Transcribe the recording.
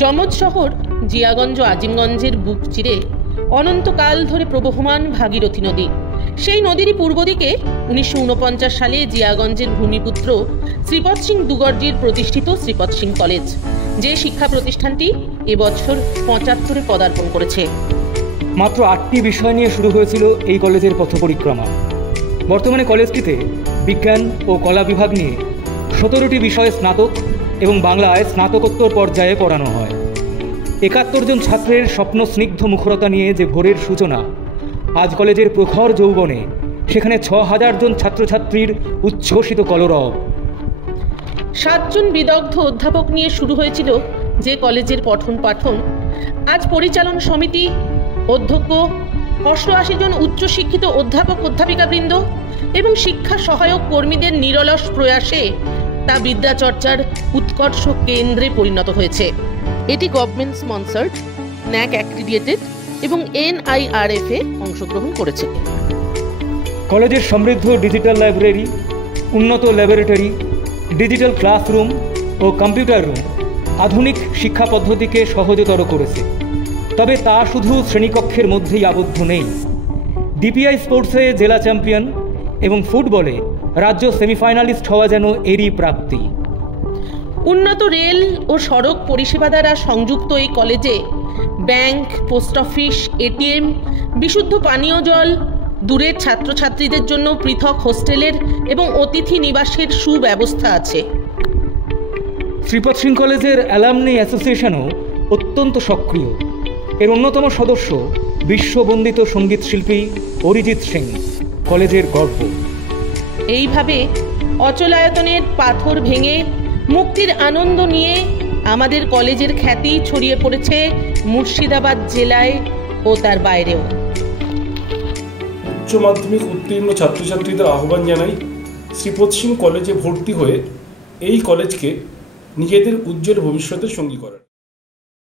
যমজ শহর জিয়াগঞ্জ আজিমগঞ্জের বুক চিরে অনন্তকাল ধরে প্রবহমান ভাগীরথী নদী। সেই নদীরই পূর্ব দিকে 1949 সালে জিয়াগঞ্জের ভূমিপুত্র শ্রীপদ সিং দুগর্জির প্রতিষ্ঠিত শ্রীপদ সিং কলেজ, যে শিক্ষা প্রতিষ্ঠানটি এবছর 75-এ পদার্পণ করেছে। মাত্র 8টি বিষয় নিয়ে শুরু হয়েছিল এই কলেজের পথ পরিক্রমা। বর্তমানে কলেজটিতে বিজ্ঞান ও কলা বিভাগ নিয়ে 17টি বিষয়ে স্নাতক এবং বাংলায় স্নাতকোত্তর পর্যায়ে পড়ানো হয়। 71 জন ছাত্রের স্বপ্ন স্নিগ্ধ মুখরতা নিয়ে যে ভোরের সূচনা, আজ কলেজের প্রখর যৌবনে সেখানে 6000 জন ছাত্রছাত্রীর উচ্ছ্বসিত কলরব। 7 জন বিদগ্ধ অধ্যাপক নিয়ে শুরু হয়েছিল যে কলেজের পঠন পাঠন, আজ পরিচালন সমিতি, অধ্যক্ষ, 88 জন উচ্চশিক্ষিত অধ্যাপক অধ্যাপিকাবৃন্দ এবং শিক্ষা সহায়ক কর্মীদের নিরলস প্রয়াসে তা বিদ্যাচর্চার উৎকর্ষ কেন্দ্রে পরিণত হয়েছে। এটি গভর্নমেন্ট স্পন্সর্ড, ন্যাক অ্যাক্রিডিয়েটেড এবং NIRF এ অংশগ্রহণ করেছে। কলেজের সমৃদ্ধ ডিজিটাল লাইব্রেরি, উন্নত ল্যাবরেটরি, ডিজিটাল ক্লাসরুম ও কম্পিউটার রুম আধুনিক শিক্ষা পদ্ধতিকে সহজতর করেছে। তবে তা শুধু শ্রেণীকক্ষের মধ্যেই আবদ্ধ নেই। DPI স্পোর্টসে জেলা চ্যাম্পিয়ন এবং ফুটবলে রাজ্য সেমিফাইনালিস্ট হওয়া যেন এরই প্রাপ্তি। উন্নত রেল ও সড়ক পরিষেবা দ্বারা সংযুক্ত এই কলেজে ব্যাংক, পোস্ট অফিস, ATM, বিশুদ্ধ পানীয় জল, দূরের ছাত্রছাত্রীদের জন্য পৃথক হোস্টেলের এবং অতিথি নিবাসের সুব্যবস্থা আছে। শ্রীপদ সিং কলেজের অ্যালামনি অ্যাসোসিয়েশনও অত্যন্ত সক্রিয়। এর অন্যতম সদস্য বিশ্ববন্দিত সঙ্গীত শিল্পী অরিজিৎ সিং, কলেজের গর্ব। এইভাবে অচলায়তনের পাথর ভেঙে মুক্তির আনন্দ নিয়ে আমাদের কলেজের খ্যাতি ছড়িয়ে পড়েছে মুর্শিদাবাদ জেলায় ও তার বাইরেও। উচ্চ মাধ্যমিক উত্তীর্ণ ছাত্রছাত্রীদের আহ্বান জানাই শ্রীপদ সিং কলেজে ভর্তি হয়ে এই কলেজকে নিজেদের উজ্জ্বল ভবিষ্যতের সঙ্গী করার।